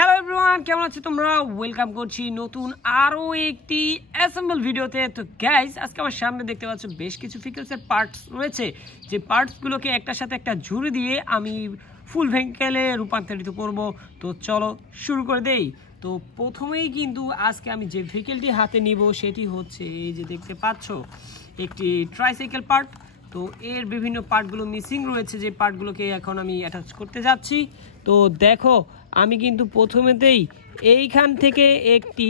Hello everyone, কেমন আছো তোমরা? ওয়েলকাম করছি নতুন আরো একটি অ্যাসেম্বল ভিডিওতে। তো গাইস, আজকে আমার সামনে দেখতে পাচ্ছ বেশ কিছু ভেহিকলসের পার্টস রয়েছে, যে পার্টসগুলোকে একটার সাথে একটা জুড়ে দিয়ে আমি ফুল ভেহিকলে রূপান্তরিত করব। তো চলো শুরু করে দেই। তো প্রথমেই কিন্তু আজকে আমি যে ভেহিকলটি হাতে নিব সেটি হচ্ছে এই যে দেখতে পাচ্ছ একটি ট্রাইসাইকেল পার্ট। তো এর বিভিন্ন পার্টগুলো মিসিং রয়েছে, যে পার্টগুলোকে এখন আমি অ্যাটাচ করতে যাচ্ছি। তো দেখো, আমি কিন্তু প্রথমেতেই এইখান থেকে একটি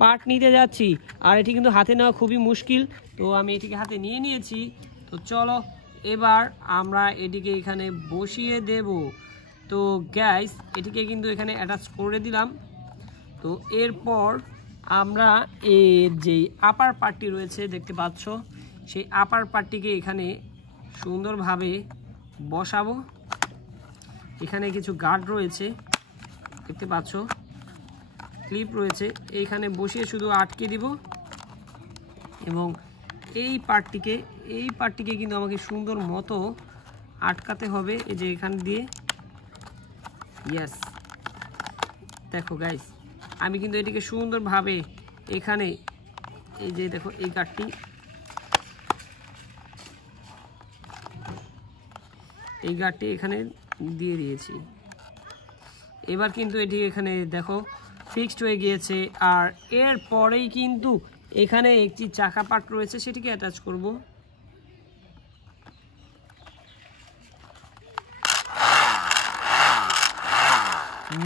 পার্ট নিতে যাচ্ছি, আর এটি কিন্তু হাতে নেওয়া খুবই মুশকিল। তো আমি এটিকে হাতে নিয়ে নিয়েছি। তো চলো এবার আমরা এটিকে এখানে বসিয়ে দেব। তো গ্যাস, এটিকে কিন্তু এখানে অ্যাটাচ করে দিলাম। তো এরপর আমরা এর যেই আপার পার্টটি রয়েছে দেখতে পাচ্ছ, সেই আপার পার্টটিকে এখানে সুন্দরভাবে বসাবো। এখানে কিছু গার্ড রয়েছে দেখতে পাচ্ছ, ক্লিপ রয়েছে, এইখানে বসিয়ে শুধু আটকে দিব। এবং এই পার্টটিকে কিন্তু আমাকে সুন্দর মতো আটকাতে হবে, এই যে এখান দিয়ে। ইয়েস, দেখো গাইস, আমি কিন্তু এটিকে সুন্দরভাবে এখানে এই যে দেখো এই গার্ডটি এখানে দিয়ে দিয়েছি। এবার কিন্তু এটি এখানে দেখো ফিক্সড হয়ে গিয়েছে। আর এর পরেই কিন্তু এখানে একটি চাকা পার্ট রয়েছে, সেটিকে অ্যাটাচ করব।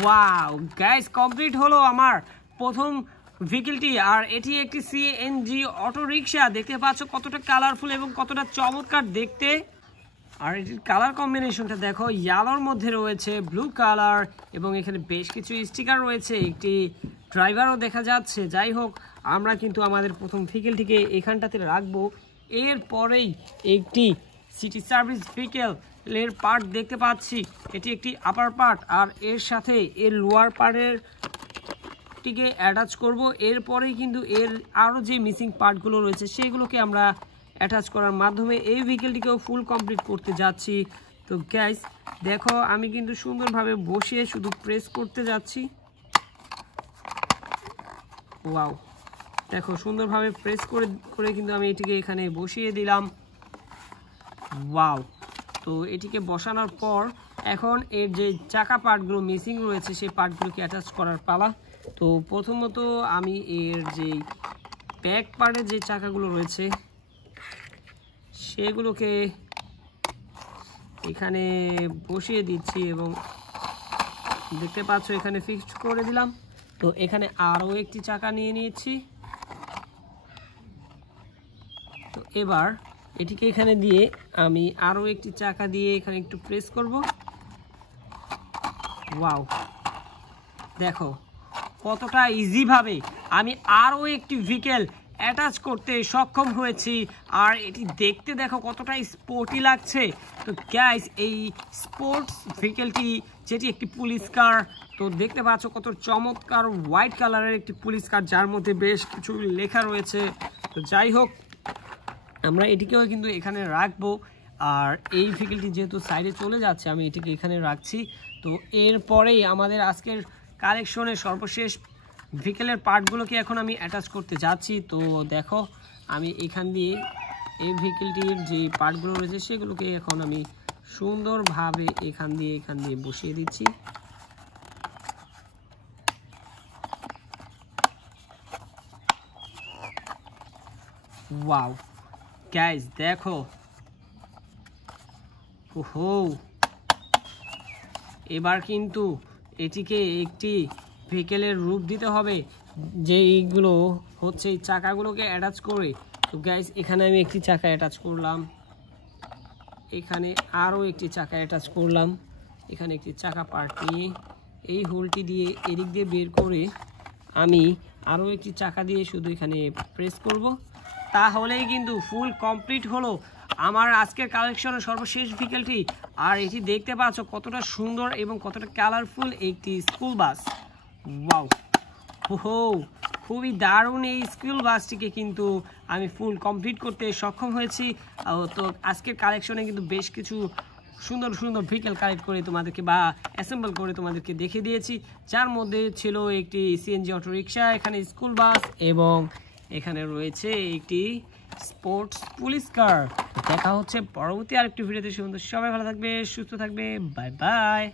ওয়াও গাইস, কমপ্লিট হলো আমার প্রথম ভেহিকলটি। আর এটি একটি সিএনজি অটো রিক্সা। দেখতে পাচ্ছ কতটা কালারফুল এবং কতটা চমৎকার দেখতে। আর এটির কালার কম্বিনেশনটা দেখো, ইয়েলোর মধ্যে রয়েছে ব্লু কালার, এবং এখানে বেশ কিছু স্টিকার রয়েছে, একটি ড্রাইভারও দেখা যাচ্ছে। যাই হোক, আমরা কিন্তু আমাদের প্রথম ভেহিকলটিকে এখানটাতে রাখবো। এরপরেই একটি সিটি সার্ভিস ভেহিকলের পার্ট দেখতে পাচ্ছি, এটি একটি আপার পার্ট, আর এর সাথে এর লোয়ার পার্টের টিকে অ্যাটাচ করব। এরপরেই কিন্তু এর আরও যে মিসিং পার্টগুলো রয়েছে সেগুলোকে আমরা অ্যাটাচ করার মাধ্যমে এই ভেহিকলটিকেও ফুল কমপ্লিট করতে যাচ্ছি। তো গাইস দেখো, আমি কিন্তু সুন্দরভাবে বসিয়ে শুধু প্রেস করতে যাচ্ছি। ওয়াও, দেখো সুন্দরভাবে প্রেস করে কিন্তু আমি এটিকে এখানে বসিয়ে দিলাম। ওয়াও, তো এটিকে বসানোর পর এখন এর যে চাকা পার্টগুলো মিসিং রয়েছে সেই পার্টগুলোকে অ্যাটাচ করার পালা। তো প্রথমত আমি এর যে ব্যাক পার্টের যে চাকাগুলো রয়েছে সেগুলোকে এখানে বসিয়ে দিচ্ছি, এবং দেখতে পাচ্ছ এখানে ফিক্সড করে দিলাম। তো এখানে আরও একটি চাকা নিয়ে নিয়েছি। তো এবার এটিকে এখানে দিয়ে আমি আরও একটি চাকা দিয়ে এখানে একটু প্রেস করব। ওয়াও, দেখো কতটা ইজিভাবে আমি আরও একটি ভেহিকল অ্যাটাচ করতে সক্ষম হয়েছি। আর এটি দেখতে দেখো কতটা স্পোর্টি লাগছে। তো গাইস, এই স্পোর্টস ভেহিকলটি যেটি একটি পুলিশ কার, তো দেখতে পাচ্ছ কত চমৎকার হোয়াইট কালারের একটি পুলিশ কার, যার মধ্যে বেশ কিছু লেখা রয়েছে। তো যাই হোক, আমরা এটিকেও কিন্তু এখানে রাখবো। আর এই ভেহিকলটি যেহেতু সাইডে চলে যাচ্ছে, আমি এটিকে এখানে রাখছি। তো এরপরেই আমাদের আজকের কালেকশনের সর্বশেষ ভেহিকলের পার্টগুলোকে এখন আমি অ্যাটাচ করতে যাচ্ছি। তো দেখো, আমি এখান দিয়ে এই ভেহিকলটির যে পার্টগুলো রয়েছে সেগুলোকে এখন আমি সুন্দরভাবে এখান দিয়ে বসিয়ে দিচ্ছি। ওয়াও গাইস, দেখো, ওহো, এবার কিন্তু এটিকে একটি ভেহিকলের রূপ দিতে হবে, যে এইগুলো হচ্ছে এই চাকাগুলোকে অ্যাটাচ করে। তো গাইস, এখানে আমি একটি চাকা অ্যাটাচ করলাম, এখানে আরও একটি চাকা অ্যাটাচ করলাম, এখানে একটি চাকা পার্ট নিয়ে এই হোলটি দিয়ে এদিক দিয়ে বের করে আমি আরও একটি চাকা দিয়ে শুধু এখানে প্রেস করব। তাহলেই কিন্তু ফুল কমপ্লিট হলো আমার আজকের কালেকশনের সর্বশেষ ভেহিকলটি। আর এটি দেখতে পাচ্ছ কতটা সুন্দর এবং কতটা কালারফুল একটি স্কুল বাস। ওয়াও, হো, খুবই দারুণ এই স্কুল বাসটিকে কিন্তু আমি ফুল কমপ্লিট করতে সক্ষম হয়েছি। তো আজকের কালেকশনে কিন্তু বেশ কিছু সুন্দর সুন্দর ভেহিকেল কালেক্ট করে তোমাদেরকে বা অ্যাসেম্বল করে তোমাদেরকে দেখিয়ে দিয়েছি, যার মধ্যে ছিল একটি সিএনজি অটোরিকশা, এখানে স্কুল বাস এবং এখানে রয়েছে একটি স্পোর্টস পুলিশ কার। দেখা হচ্ছে পরবর্তী আরেকটি ভিডিওতে। সুন্দর, সবাই ভালো থাকবে, সুস্থ থাকবে, বাই বাই।